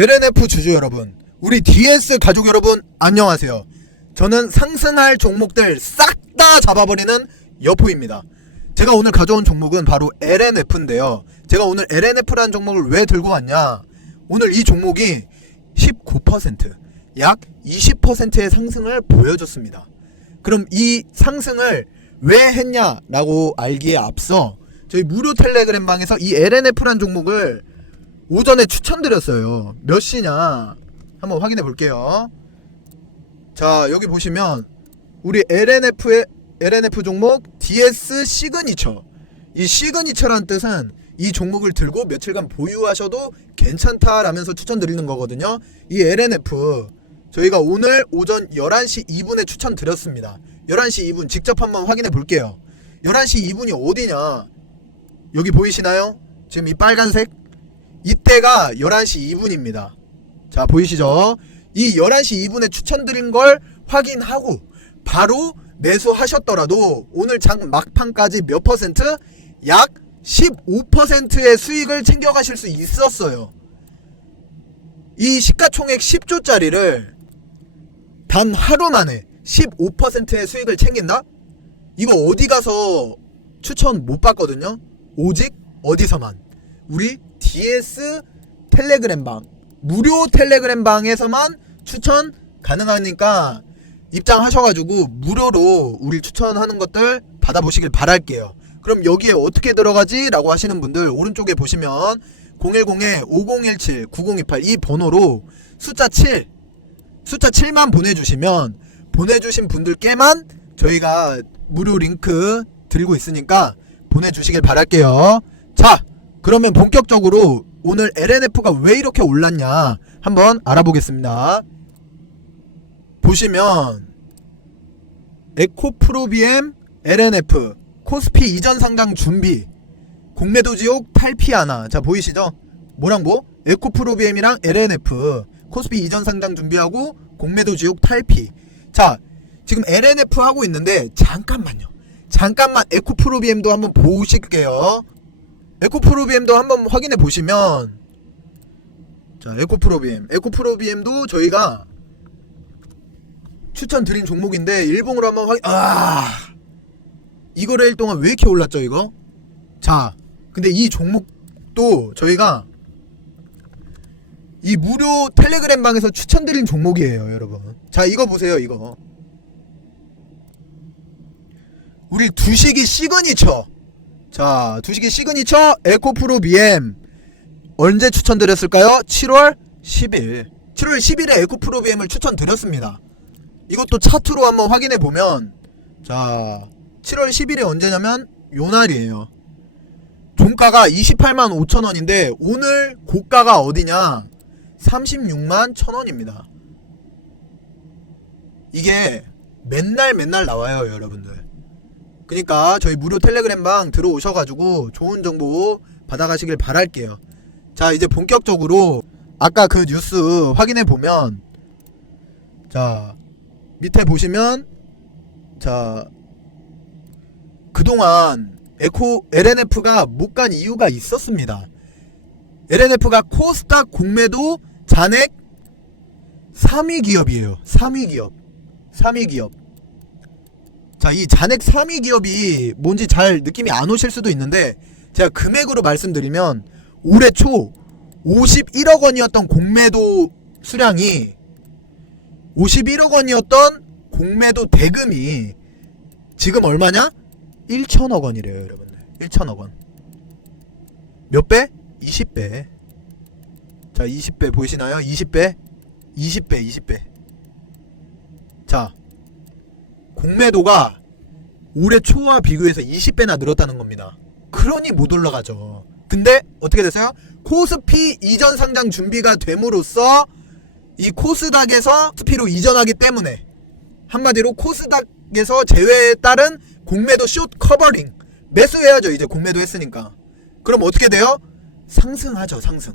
LNF 주주 여러분, 우리 DS 가족 여러분 안녕하세요. 저는 상승할 종목들 싹 다 잡아버리는 여포입니다. 제가 오늘 가져온 종목은 바로 LNF인데요. 제가 오늘 LNF라는 종목을 왜 들고 왔냐? 오늘 이 종목이 19%, 약 20%의 상승을 보여줬습니다. 그럼 이 상승을 왜 했냐라고 알기에 앞서 저희 무료 텔레그램 방에서 이 LNF라는 종목을 오전에 추천드렸어요. 몇 시냐? 한번 확인해 볼게요. 자, 여기 보시면 우리 LNF의 LNF 종목 DS 시그니처. 이 시그니처란 뜻은 이 종목을 들고 며칠간 보유하셔도 괜찮다라면서 추천드리는 거거든요. 이 LNF 저희가 오늘 오전 11시 2분에 추천드렸습니다. 11시 2분 직접 한번 확인해 볼게요. 11시 2분이 어디냐? 여기 보이시나요? 지금 이 빨간색 이때가 11시 2분입니다. 자, 보이시죠? 이 11시 2분에 추천드린 걸 확인하고 바로 매수하셨더라도 오늘 장 막판까지 몇 퍼센트? 약 15%의 수익을 챙겨가실 수 있었어요. 이 시가총액 10조짜리를 단 하루 만에 15%의 수익을 챙긴다? 이거 어디 가서 추천 못 받거든요? 오직 어디서만? 우리 DS 텔레그램 방 무료 텔레그램 방에서만 추천 가능하니까 입장하셔가지고 무료로 우리 추천하는 것들 받아보시길 바랄게요. 그럼 여기에 어떻게 들어가지? 라고 하시는 분들 오른쪽에 보시면 010-5017-9028 이 번호로 숫자 7 숫자 7만 보내주시면 보내주신 분들께만 저희가 무료 링크 드리고 있으니까 보내주시길 바랄게요. 자, 그러면 본격적으로 오늘 LNF가 왜 이렇게 올랐냐 한번 알아보겠습니다. 보시면 에코프로비엠 LNF 코스피 이전 상장 준비 공매도 지옥 탈피 하나 자 보이시죠? 뭐랑 뭐? 에코프로비엠이랑 LNF 코스피 이전 상장 준비하고 공매도 지옥 탈피 자 지금 LNF 하고 있는데 잠깐만요 잠깐만 에코프로비엠도 한번 보실게요 에코프로비엠도 한번 확인해 보시면 자 에코프로비엠. 에코프로비엠도 저희가 추천드린 종목인데 일봉으로 한번 확인 아! 이거를 동안 왜 이렇게 올랐죠 이거? 자 근데 이 종목도 저희가 이 무료 텔레그램 방에서 추천드린 종목이에요 여러분. 자 이거 보세요 이거. 우리 두식이 시그니처 자 두식이 시그니처 에코프로 BM 언제 추천드렸을까요? 7월 10일. 7월 10일에 에코프로 BM을 추천드렸습니다. 이것도 차트로 한번 확인해 보면 자 7월 10일이 언제냐면 요 날이에요. 종가가 28만 5천 원인데 오늘 고가가 어디냐? 36만 1천원입니다. 이게 맨날 맨날 나와요 여러분들 그니까 저희 무료 텔레그램 방 들어오셔가지고 좋은 정보 받아가시길 바랄게요 자 이제 본격적으로 아까 그 뉴스 확인해 보면 자 밑에 보시면 자 그동안 에코 LNF가 못 간 이유가 있었습니다. LNF가 코스닥 공매도 잔액 3위 기업이에요. 3위 기업. 3위 기업. 자, 이 잔액 3위 기업이 뭔지 잘 느낌이 안 오실 수도 있는데 제가 금액으로 말씀드리면 올해 초 51억 원이었던 공매도 수량이 51억 원이었던 공매도 대금이 지금 얼마냐? 1천억 원이래요, 여러분들. 1천억 원. 몇 배? 20배. 자, 20배 보이시나요? 20배? 20배, 20배. 자, 공매도가 올해 초와 비교해서 20배나 늘었다는 겁니다. 그러니 못 올라가죠. 근데 어떻게 됐어요? 코스피 이전 상장 준비가 됨으로써 이 코스닥에서 스피로 이전하기 때문에 한마디로 코스닥에서 제외에 따른 공매도 숏 커버링 매수해야죠 이제 공매도 했으니까 그럼 어떻게 돼요? 상승하죠 상승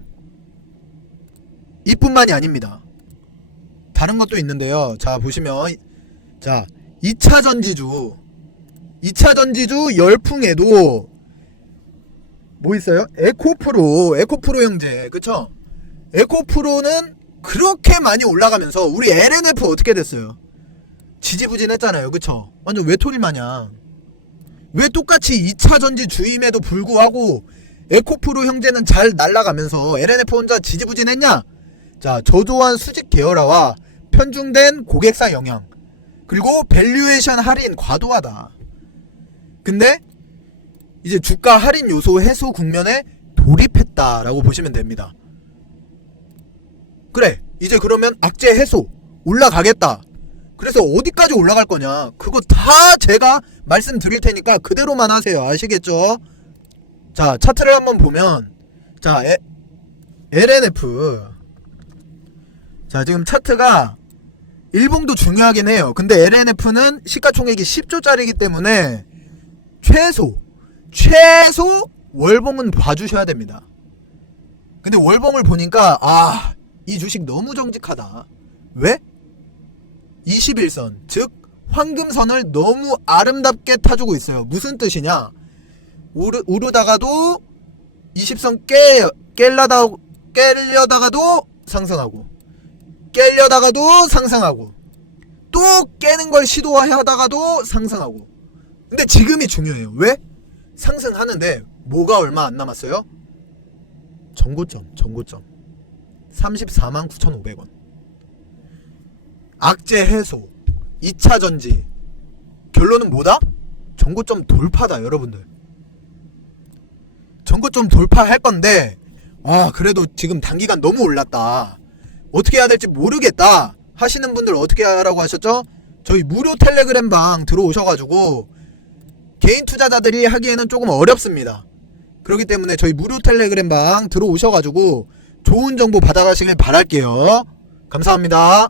이뿐만이 아닙니다 다른 것도 있는데요 자 보시면 자 2차 전지주 2차 전지주 열풍에도 뭐 있어요? 에코프로 에코프로 형제 그쵸? 에코프로는 그렇게 많이 올라가면서 우리 LNF 어떻게 됐어요? 지지부진했잖아요, 그쵸? 완전 외톨이 마냥. 왜 똑같이 2차 전지 주임에도 불구하고 에코프로 형제는 잘 날아가면서 LNF 혼자 지지부진했냐? 자, 저조한 수직 계열화와 편중된 고객사 영향 그리고 밸류에이션 할인 과도하다. 근데 이제 주가 할인 요소 해소 국면에 돌입했다라고 보시면 됩니다. 그래, 이제 그러면 악재 해소 올라가겠다. 그래서 어디까지 올라갈 거냐? 그거 다 제가 말씀드릴 테니까 그대로만 하세요. 아시겠죠? 자, 차트를 한번 보면 자, 에, LNF 자, 지금 차트가 일봉도 중요하긴 해요. 근데 LNF는 시가총액이 10조짜리이기 때문에 최소 최소 월봉은 봐주셔야 됩니다. 근데 월봉을 보니까 아, 이 주식 너무 정직하다. 왜? 21선, 즉 황금선을 너무 아름답게 타주고 있어요. 무슨 뜻이냐? 오르, 오르다가도 20선 깨 깰려다 깰려다가도 상승하고 깰려다가도 상승하고 또 깨는 걸 시도하다가도 상승하고 근데 지금이 중요해요. 왜? 상승하는데 뭐가 얼마 안 남았어요? 전고점, 전고점. 34만 9,500원. 악재 해소, 2차 전지. 결론은 뭐다? 전고점 돌파다, 여러분들. 전고점 돌파할 건데, 아, 그래도 지금 단기간 너무 올랐다. 어떻게 해야 될지 모르겠다. 하시는 분들 어떻게 하라고 하셨죠? 저희 무료 텔레그램 방 들어오셔가지고, 개인 투자자들이 하기에는 조금 어렵습니다. 그렇기 때문에 저희 무료 텔레그램 방 들어오셔가지고 좋은 정보 받아가시길 바랄게요. 감사합니다.